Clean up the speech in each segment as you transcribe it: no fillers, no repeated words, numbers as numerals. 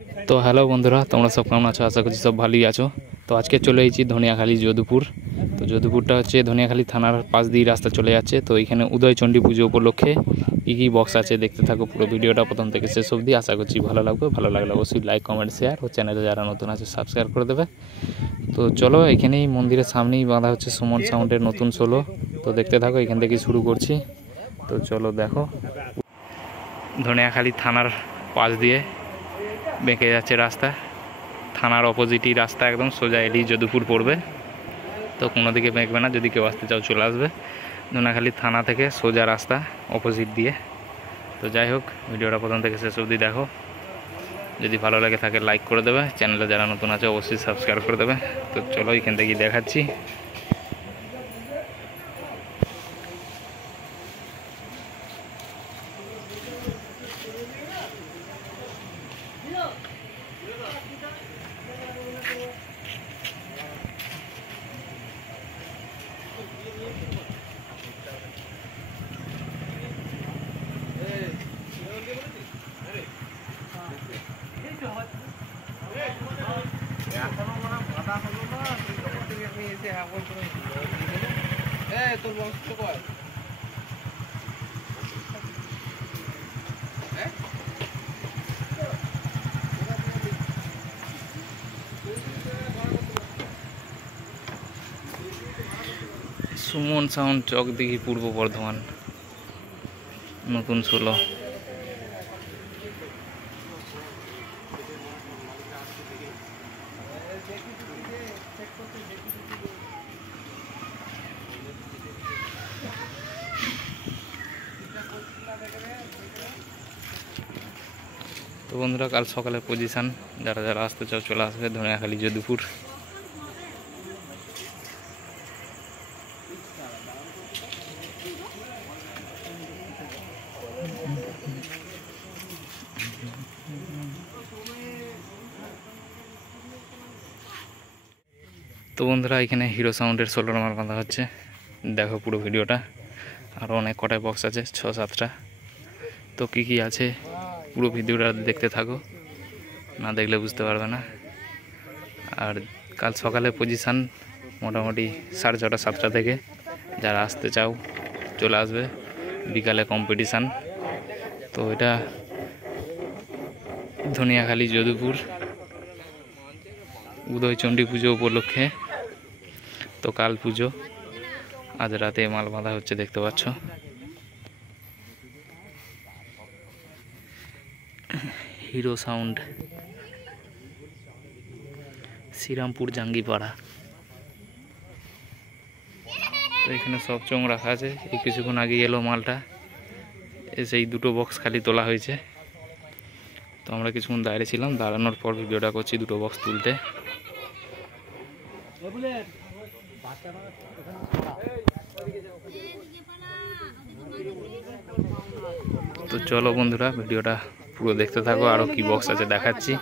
তো হ্যালো বন্ধুরা, তোমরা সব কেমন আছো? আশা করছি সব ভালোই আছো। তো আজকে চলে এসেছি ধনিয়াখালী যদুপুর। তো যদুপুরটা হচ্ছে ধনিয়াখালী থানার পাশ দিয়ে রাস্তা চলে যাচ্ছে। তো এখানে উদয়চণ্ডী পুজো উপলক্ষে কী বক্স আছে দেখতে থাকো পুরো ভিডিওটা প্রথম থেকে শেষ অবধি। আশা করছি ভালো লাগবে। ভালো লাগলে অবশ্যই লাইক, কমেন্ট, শেয়ার ও চ্যানেলে যারা নতুন আছে সাবস্ক্রাইব করে দেবে। তো চলো, এখানেই মন্দিরের সামনেই বাঁধা হচ্ছে সুমন সাউন্ডের নতুন সোলো। তো দেখতে থাকো, এখান থেকে শুরু করছি। তো চলো দেখো, ধনিয়াখালী থানার পাশ দিয়ে বেঁকে যাচ্ছে রাস্তা। থানার অপোজিটই রাস্তা, একদম সোজা এলেই যদুপুর পড়বে। তো কোনো দিকে বেঁকবে না, যদি কেউ আসতে চাও চলে আসবে। ধনিয়াখালী থানা থেকে সোজা রাস্তা অপোজিট দিয়ে। তো যাই হোক, ভিডিওটা প্রথম থেকে শেষ অবধি দেখো। যদি ভালো লাগে থাকে লাইক করে দেবে, চ্যানেলে যারা নতুন আছে অবশ্যই সাবস্ক্রাইব করে দেবে। তো চলো, এখান থেকে দেখাচ্ছি। সুমন সাউন্ড, চকদিঘি, পূর্ব বর্ধমান, নতুন সোলো। তো বন্ধুরা, কাল সকালে পজিশান, যারা যারা আসতে চাও চলে আসবে ধনিয়াখালী যদুপুর। তো বন্ধুরা, এখানে হিরো সাউন্ডের সোলার মাল বাঁধা হচ্ছে। দেখো পুরো ভিডিওটা। আরও অনেক কটায় বক্স আছে, 6-7টা। তো কী কী আছে পুরো ভিডিওটা দেখতে থাকো, না দেখলে বুঝতে পারবে না। আর কাল সকালে পজিশান মোটামুটি 6:30-7টা থেকে। যারা আসতে চাও চলে আসবে। বিকালে কম্পিটিশান। তো এটা ধনিয়াখালী যদুপুর উদয়চণ্ডী পুজো উপলক্ষে। তো কাল পুজো, আজ রাতে মাল বাঁধা হচ্ছে, দেখতে পাচ্ছ। Hero Sound, Serampore, Jangipara. তো এখানে সব চোঙ রাখা আছে। এই কিছুক্ষণ আগে এলো মালটা, এসে এই দুটো বক্স খালি তোলা হয়েছে। তো আমরা কিছুক্ষণ দাঁড়িয়ে ছিলাম, দাঁড়ানোর পর ভিডিওটা করছি দুটো বক্স তুলতে। তো চলো বন্ধুরা, ভিডিওটা পুরো দেখতে থাকো, আরও কি বক্স আছে দেখাচ্ছি।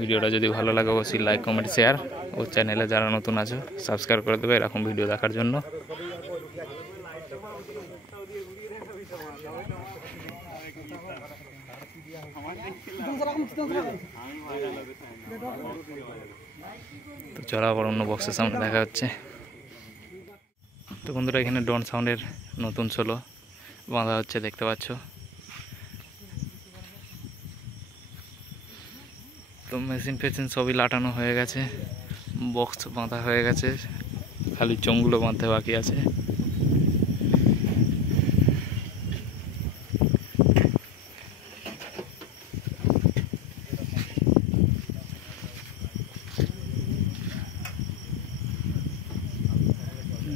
ভিডিওটা যদি ভালো লাগে অবশ্যই লাইক, কমেন্ট, শেয়ার ও চ্যানেলে যারা নতুন আছো সাবস্ক্রাইব করে দেবে এরকম ভিডিও দেখার জন্য। তো চলো, আবার অন্য বক্সের সামনে দেখা হচ্ছে। তো বন্ধুরা, এখানে ডন সাউন্ডের নতুন সোলো বাঁধা হচ্ছে, দেখতে পাচ্ছ। তো মেশিন ফেশিন সবই লাটানো হয়ে গেছে, বক্স বাঁধা হয়ে গেছে, খালি চোঙগুলো বাঁধতে বাকি আছে।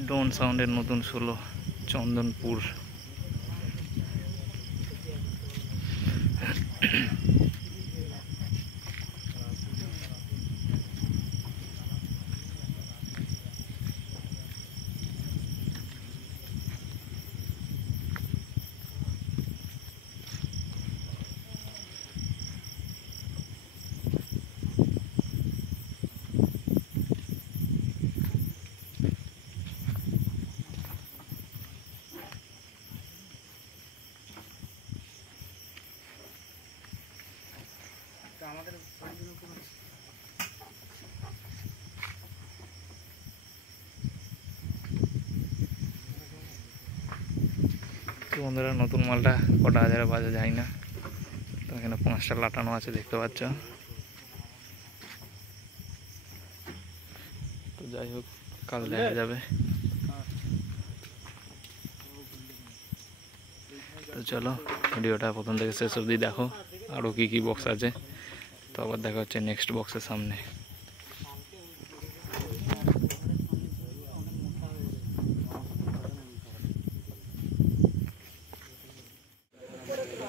ডন সাউন্ডের নতুন সোলো, চন্দনপুর। তো বন্ধুরা নতুন মালটা কটা হাজারে বাজে যায় না, তো এখানে 5টা লাটানো আছে দেখতে পাচ্ছ। তো যাই হোক কাল দেখা যাবে। তো চলো ভিডিওটা প্রথম থেকে শেষ অবধি দেখো, আরও কী কী বক্স আছে। তো আবার দেখা হচ্ছে নেক্সট বক্সের সামনে।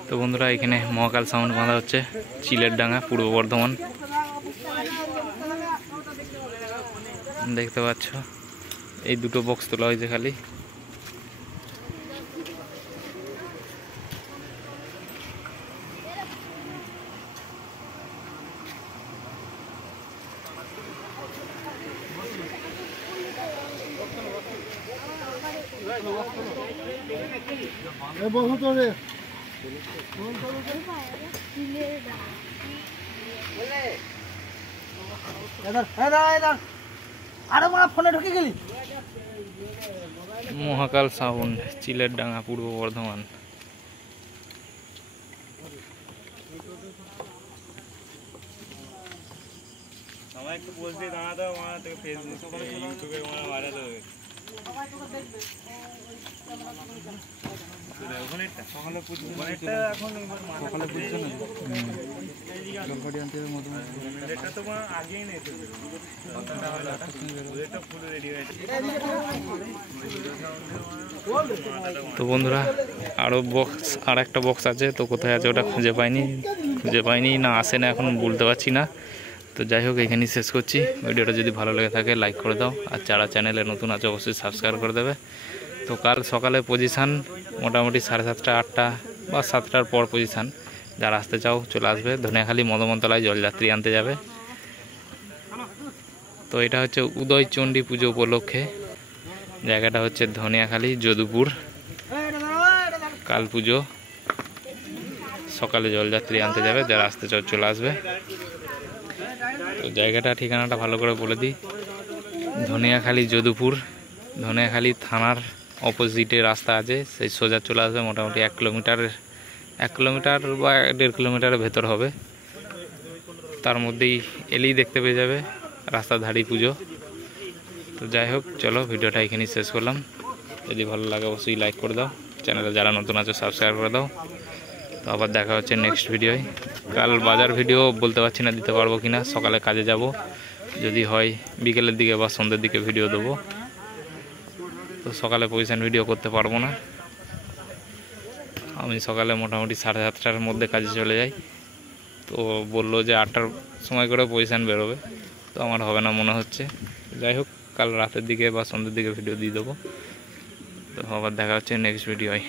তো বন্ধুরা এখানে মহাকাল সাউন্ড বাঁধা হচ্ছে চিলের ডাঙ্গা, পূর্ব বর্ধমান। দেখতে পাচ্ছ এই দুটো বক্স তোলা হয়েছে খালি। মহাকাল সাউন্ড, চিলের ডাঙ্গা, পূর্ব বর্ধমান। আমার একটু পোস্ট দিয়ে দাঁড়াতে হবে, আমার থেকে ফেসবুক ইউটিউবে ভাইরাল হবে। সকালে পুজো আগেই নেই তো বন্ধুরা আরও বক্স, আর একটা বক্স আছে, তো কোথায় আছে ওটা খুঁজে পাইনি না আসে না এখন বলতে পারছি না। তো যাই হোক এখানেই শেষ করছি। ভিডিওটা যদি ভালো লেগে থাকে লাইক করে দাও, আর যারা চ্যানেলে নতুন আছে অবশ্যই সাবস্ক্রাইব করে দেবে। তো কাল সকালে পজিশান মোটামুটি 7:30 8টা বা 7টার পর পজিশান। যারা আসতে চাও চলে আসবে। ধনিয়াখালী মদমনতলায় জলযাত্রী আনতে যাবে। তো এটা হচ্ছে উদয়চণ্ডী পুজো উপলক্ষে, জায়গাটা হচ্ছে ধনিয়াখালী যদুপুর। কাল পুজো, সকালে জলযাত্রী আনতে যাবে, যারা আসতে চাও চলে আসবে। তো জায়গাটা ঠিকানাটা ভালো করে বলে দিই, ধনিয়াখালী যদুপুর, ধনিয়াখালী থানার অপোজিটে রাস্তা আছে, সেই সোজা চলে আসবে। মোটামুটি 1 কিলোমিটার বা 1.5 কিলোমিটারের ভেতর হবে। তার মধ্যেই এলেই দেখতে পেয়ে যাবে রাস্তার ধারি পুজো। তো যাই হোক চলো ভিডিওটা এখানেই শেষ করলাম। যদি ভালো লাগে অবশ্যই লাইক করে দাও, চ্যানেলে যারা নতুন আছে সাবস্ক্রাইব করে দাও। তো আবার দেখা হচ্ছে নেক্সট ভিডিওয়। কাল বাজার ভিডিও বলতে পারছি না দিতে পারবো কিনা, সকালে কাজে যাব, যদি হয় বিকেলের দিকে বা সন্ধ্যের দিকে ভিডিও দেবো। তো সকালে পজিশন ভিডিও করতে পারবো না, আমি সকালে মোটামুটি 7:30টার মধ্যে কাজে চলে যাই। তো বললো যে 8টার সময় করে পজিশন বেরোবে, তো আমার হবে না মনে হচ্ছে। যাই হোক কাল রাতের দিকে বা সন্ধ্যের দিকে ভিডিও দিয়ে দেবো। তো আবার দেখা হচ্ছে নেক্সট ভিডিওয়।